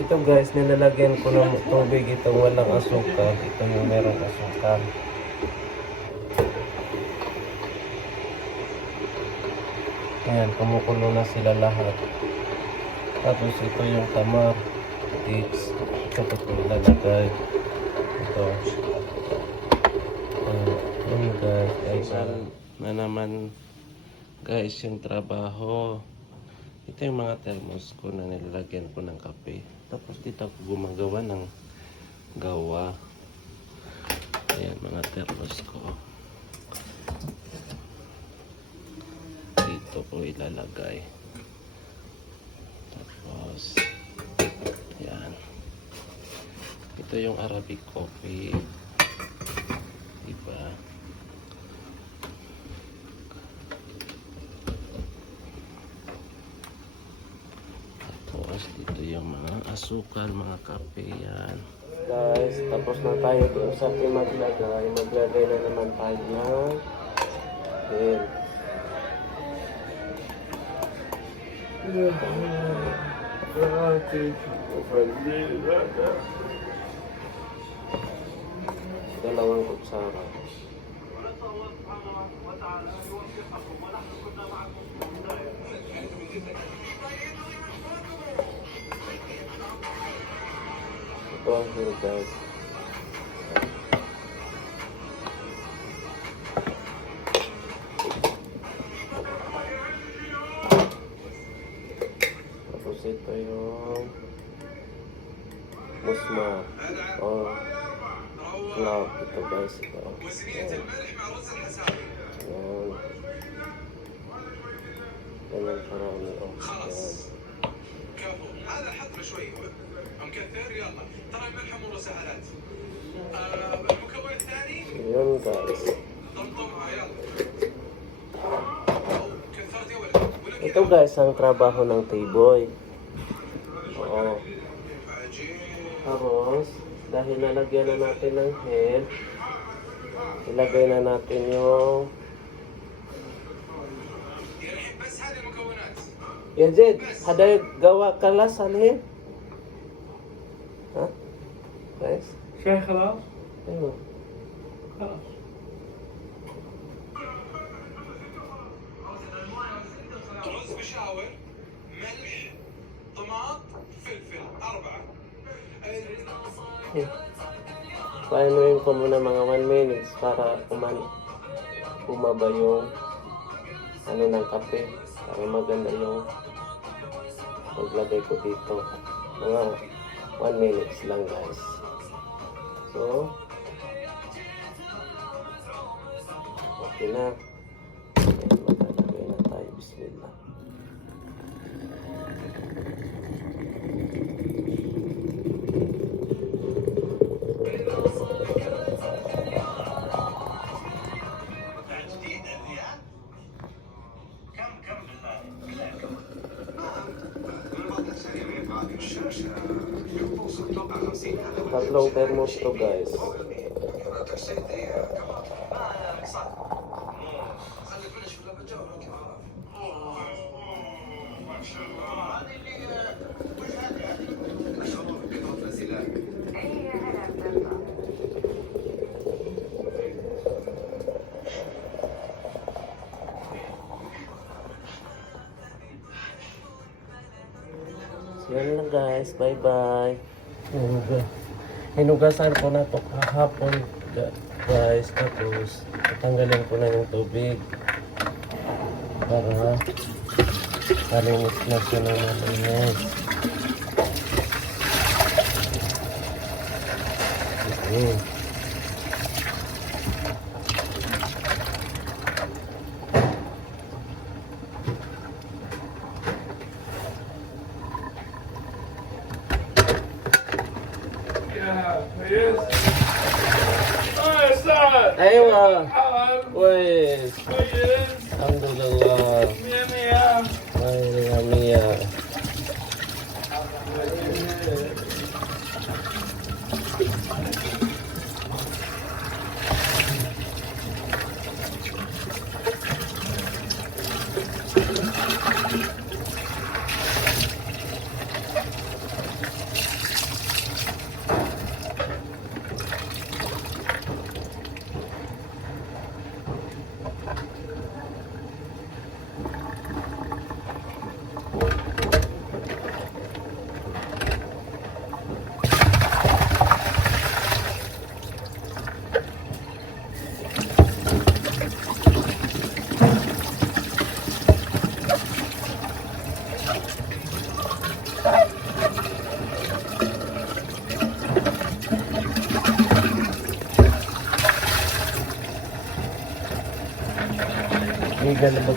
Ito guys, nilalagyan ko ng tubig itong walang asukal. Ito yung merong asukal. Ayan, kumukulo na sila lahat. Tapos ito yung tamar. Tips. Ito ko ilalagay. Ito. Ayan guys. Ayan na naman guys yung trabaho. Ito yung mga thermos ko na nilalagyan ko ng kape. Tapos dito ako gumagawa ng gawa. Ayan mga thermos ko. Dito ko ilalagay. Tapos ayan. Ito yung Arabic coffee. Diba? Dito yung mga asukal, mga kape yan. Guys, tapos na tayo doon sa ating maglagay. Maglagay na naman tayo ng milk. Dalawang kutsara. Ito ang milk guys. Tapos ito yung musma o cloud. Ito guys. Ito. Ayan. Ayan karami. Ayan. هذا حطنا شوي مكثر يلا ترى الملح مو سهلات المكون الثاني Ayan guys. طمطمها يلا كثرت يا ولد Ito guys ang trabaho ng T-boy. Oo. Tapos dahil nalagyan na natin ng head, ilagay na natin yung بس هذه المكونات ya Jed, ada gawa kelas alin? Hah? Guys? شيء خلاص Ayo. خلاص رز بشاور ملح طماط فلفل 4 Painuin ko muna mga 1 minutes para umaba yung ano ng kape para maganda yung paglagay ko dito. Mga 1 minutes lang guys. So, okay na. Ayan, maglalagay na tayo. Bismillah. Tatlong thermos to guys. Yan lang guys. Bye bye. Hinugasan ko na ito kahapon guys. Tapos tatanggalin ko na yung tubig para malinis na siya ng malinis. ايوه حال كويس كويس الحمد لله. مية مية مية مية. Legal ba?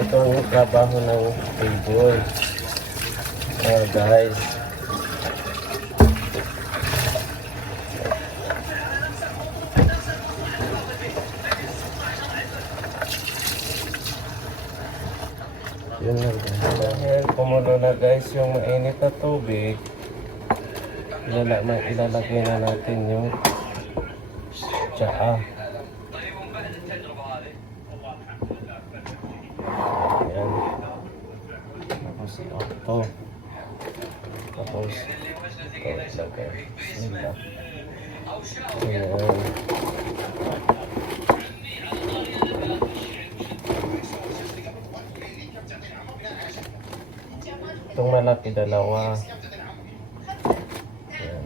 Ito ang trabaho ng table. Guys. Yun lang guys. Dahil kumulo na guys yung mainit na tubig, ilalagay na natin yung tsaa. Ayan. Tapos ito. Tapos ito ilagay. Bismillah. Ayan. Itong malaki dalawa. Ayan.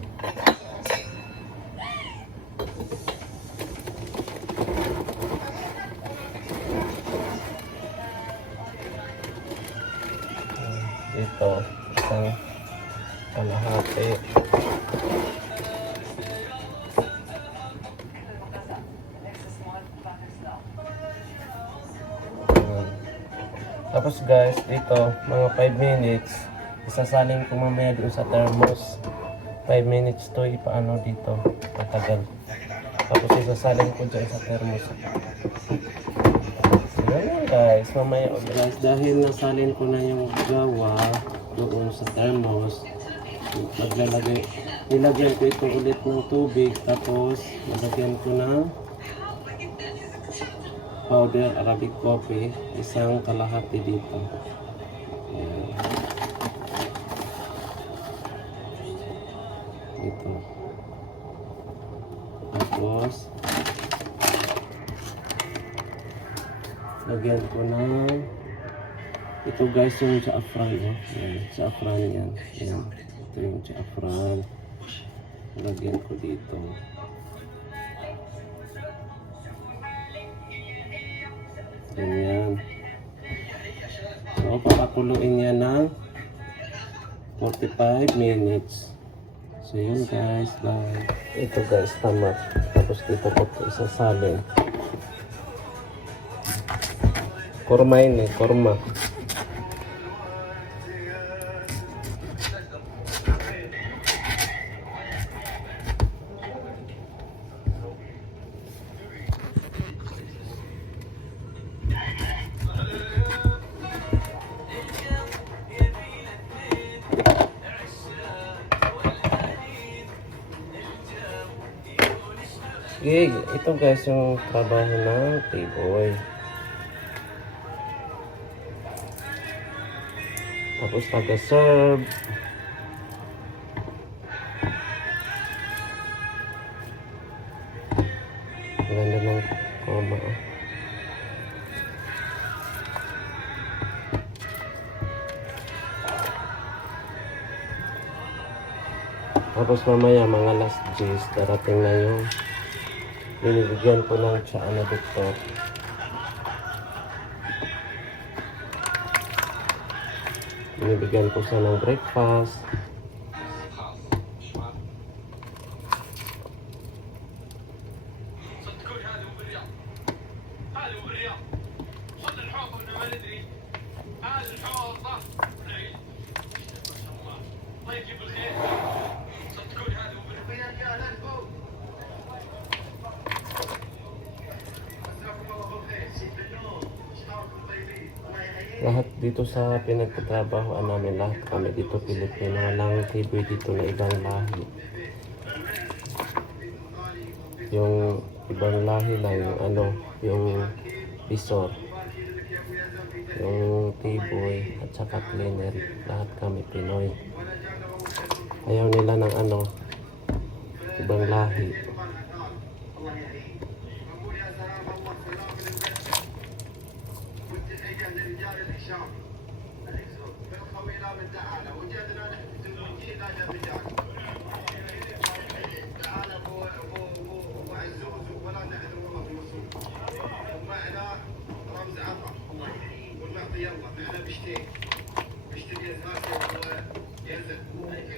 Ito, isang kalahati. Ayan. Tapos guys, dito, mga 5 minutes, isasalin ko mamaya doon sa thermos. 5 minutes to ipaano dito, matagal. Tapos isasalin ko dyan sa thermos. Ayan guys, mamaya guys, dahil nasalin ko na yung gawa doon sa thermos, nilagyan ko ito ulit ng tubig, tapos nilagyan ko ng powder Arabic coffee, isang kalahati dito. Ayan. Ito. Tapos lagyan ko ng ito guys, yung saffron, oh. Ayan, saffron yan. Ayan. Ito yung saffron. Lagyan ko dito. Ganyan. So, papakuluin yan ng 45 minutes. So, yun guys. Bye. Ito guys, tama. Tapos dito ko ito isasalin. Korma ini, korma. Okay, ito guys yung trabaho ng Playboy. Tapos taga-serve. Ganda ng koma. Tapos mamaya mga last days, darating na yung binibigyan ko ng tsaa na doktor. Binibigyan ko siya ng breakfast. Lahat dito sa pinagtatrabahoan namin, lahat kami dito Pilipino. Walang tiboy dito na ibang lahi. Yung ibang lahi lang, yung ano, yung pisor, yung tiboy, at saka cleaner. Lahat kami Pinoy. Ayaw nila ng ano, ibang lahi.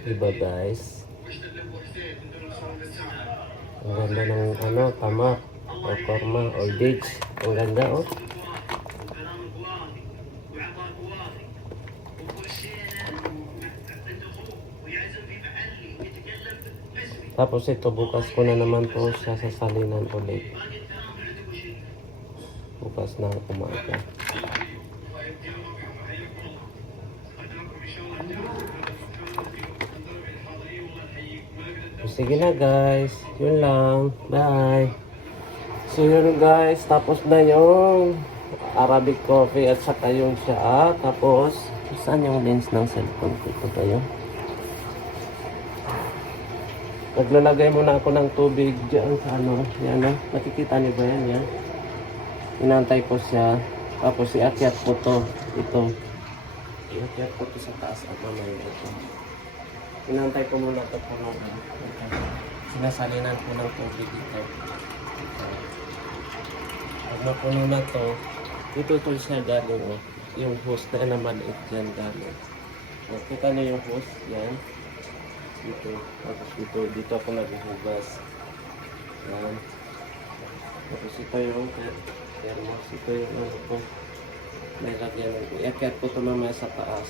Diba guys? Ang ganda ng ano, tamak o korma o dates. Ang ganda oh. Tapos ito, bukas ko na naman po siya sasalinan ulit. Bukas na umaga. So, sige na guys. Yun lang. Bye. So yun guys. Tapos na yung Arabic coffee at saka yung tsaa. Tapos, saan yung lens ng cellphone ko? Ito tayo. Naglalagay muna ako ng tubig dyan sa ano. Yan o. Nakikita niyo ba yan? Yan. Inantay ko siya. Tapos iakyat ko to. Ito. Iakyat ko to sa taas at mamaya ito. Inantay ko muna ito po. Sinasalinan ko ng tubig dito. Pag napuno na to, ito siya galing o. Yung hose na maliit dyan galing. Nakita niyo yung hose? Yan. Dito. Tapos dito ako naghuhugas. Yan. Tapos ito yung thermos. Ito yung ano ko. May lagyan. I-akyat ko ito mamaya sa taas.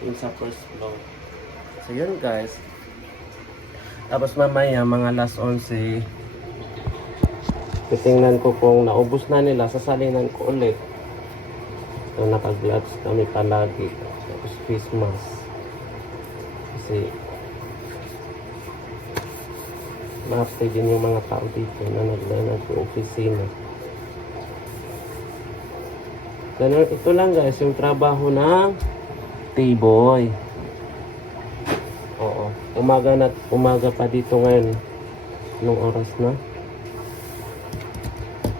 Yung sa first floor. So yun guys. Tapos mamaya mga alas 11. Titingnan ko kung naubos na nila. Sasalinan ko ulit. So naka-gloves kami palagi. Tapos face mask. Kasi ma-update din yung mga tao dito na nag-opisina. Ganun, ito lang guys, yung trabaho ng T-boy. Oo. Umaga pa dito ngayon. Anong oras na?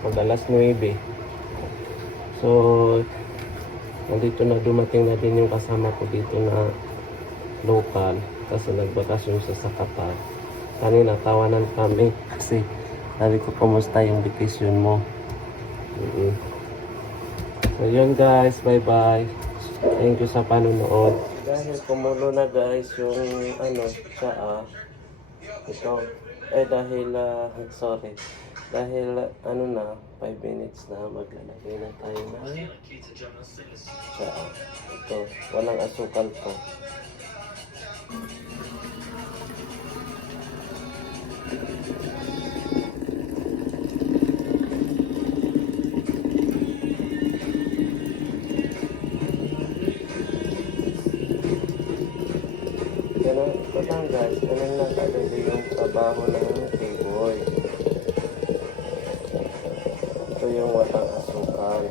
Mag-alas 9. So, nandito na dumating na din yung kasama ko dito na local. Kasi nagbakasyon siya sa Qatar. Kanina tawanan kami kasi sabi ko kumusta yung vacation mo. So yun guys, bye bye. Thank you sa panonood. Dahil kumulo na guys yung ano tsaa. Ito dahil sorry. Dahil ano na 5 minutes na maglalagay na tayo ng tsaa. Ito walang asukal to. Ganun, ito lang guys, ganun lang talaga yung trabaho ng T-boy. Ito yung walang asukal.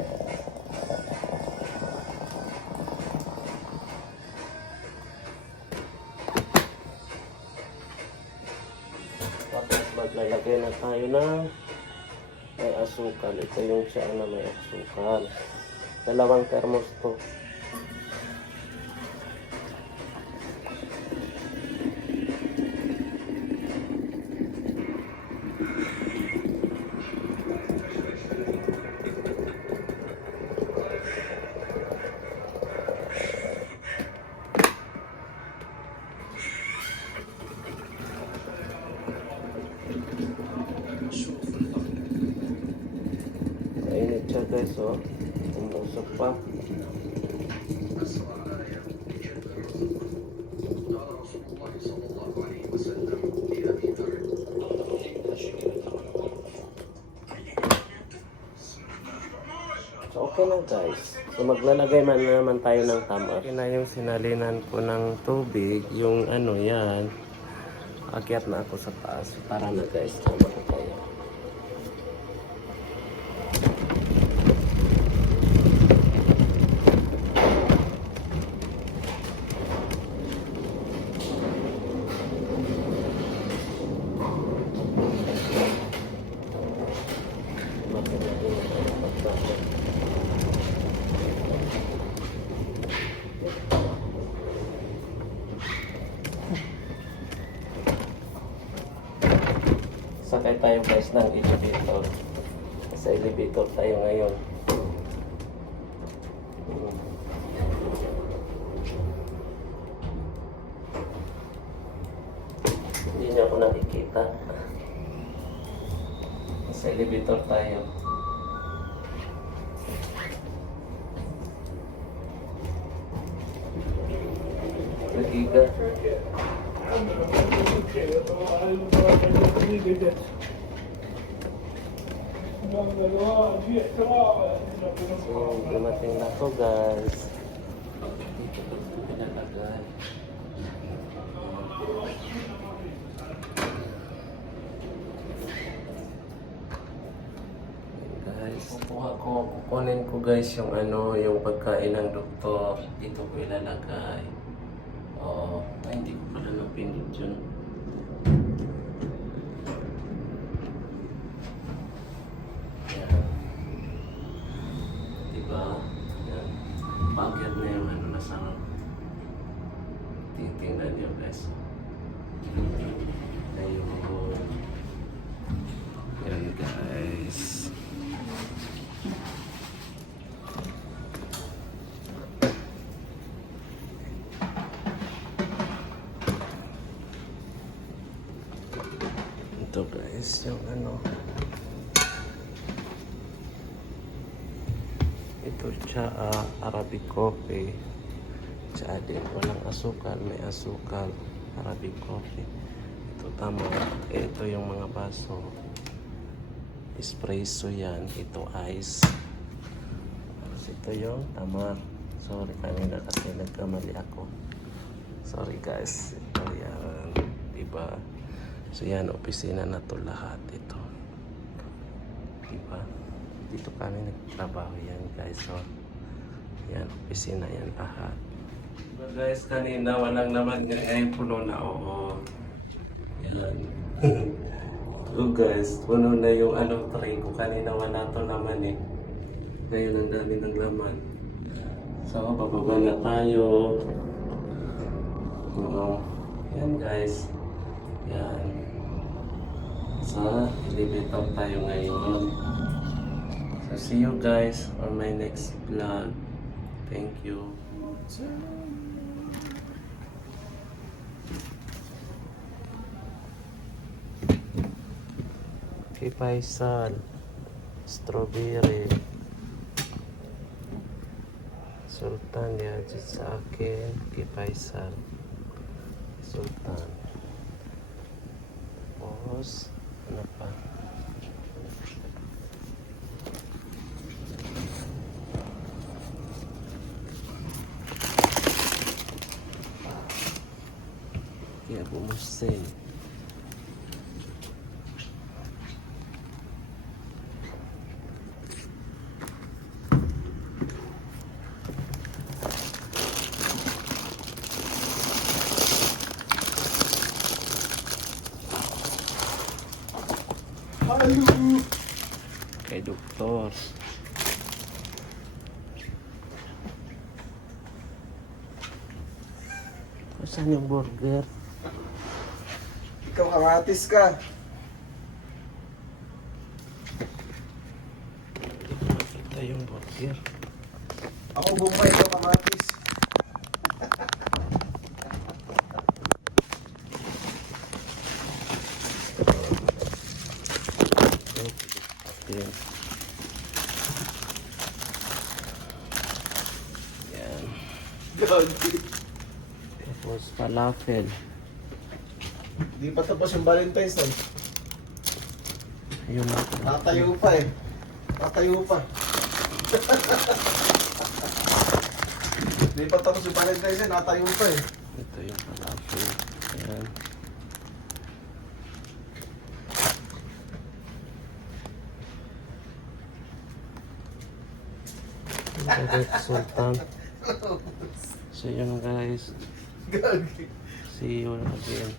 Tapos maglalagay na tayo ng may asukal. Ito yung siya na may asukal. 2 thermos to. Mainit siya guys, oh. Umusok pa. So okay na guys. So maglalagay man naman tayo ng tama. Okay na yung sinalinan ko ng tubig, yung ano yan. Akyat na ako sa taas. Para na guys, tama ko tayo. Sakay tayo guys ng elevator. Sa elevator tayo ngayon. Hindi niya ako nakikita. Sa elevator tayo. Nagiga. So, dumating na ako guys. Dito ko pinalagay. Guys, kukunin ko guys yung ano, yung pagkain ng doktor. Dito ko ilalagay. Oo, ay hindi ko pala napindot yun. Yan. Diba? Yan. Bagyan na yung ano, nasa titingnan nyo guys. Ayun. Yan guys. Ito guys, yung ano. Ito tsaa, Arabic coffee. Tsaa din, walang asukal, may asukal. Arabic coffee. Ito tama. Ito yung mga baso. Espresso yan. Ito ice. Tapos ito yung tama. Sorry kanina kasi nagkamali ako. Sorry guys. Ito yan. Diba? So yan, opisina na to lahat ito. Diba? Dito kami nagtrabaho yan guys. So, yan, opisina yan lahat. Diba guys, kanina walang naman ay puno na. Oo. Yan. So guys, puno na yung ano tray ko. Kanina wala to naman eh. Ngayon ang dami ng laman. So, bababa na tayo. Oo. Yan guys. Yan. Sa elevator tayo ngayon. So, see you guys on my next vlog. Thank you. Kay Faisal. Strawberry. Sultan yajid sa akin. Kay Faisal. Sultan. Tapos, ano pa? Kaya bumusin. Kay doktor. Saan yung burger? Ikaw kamatis ka. Ito yung burger. Ako bumay, ikaw kamatis. Yan. Yan. Gagi. Tapos falafel. Di pa tapos yung Valentine's Day. Yun. Tatayo pa eh. Tatayo pa. Di pa tapos yung Valentine's Day, natayo pa eh. Ito yung falafel. Ayan. Sultan. So yun guys. Gagi. See you again.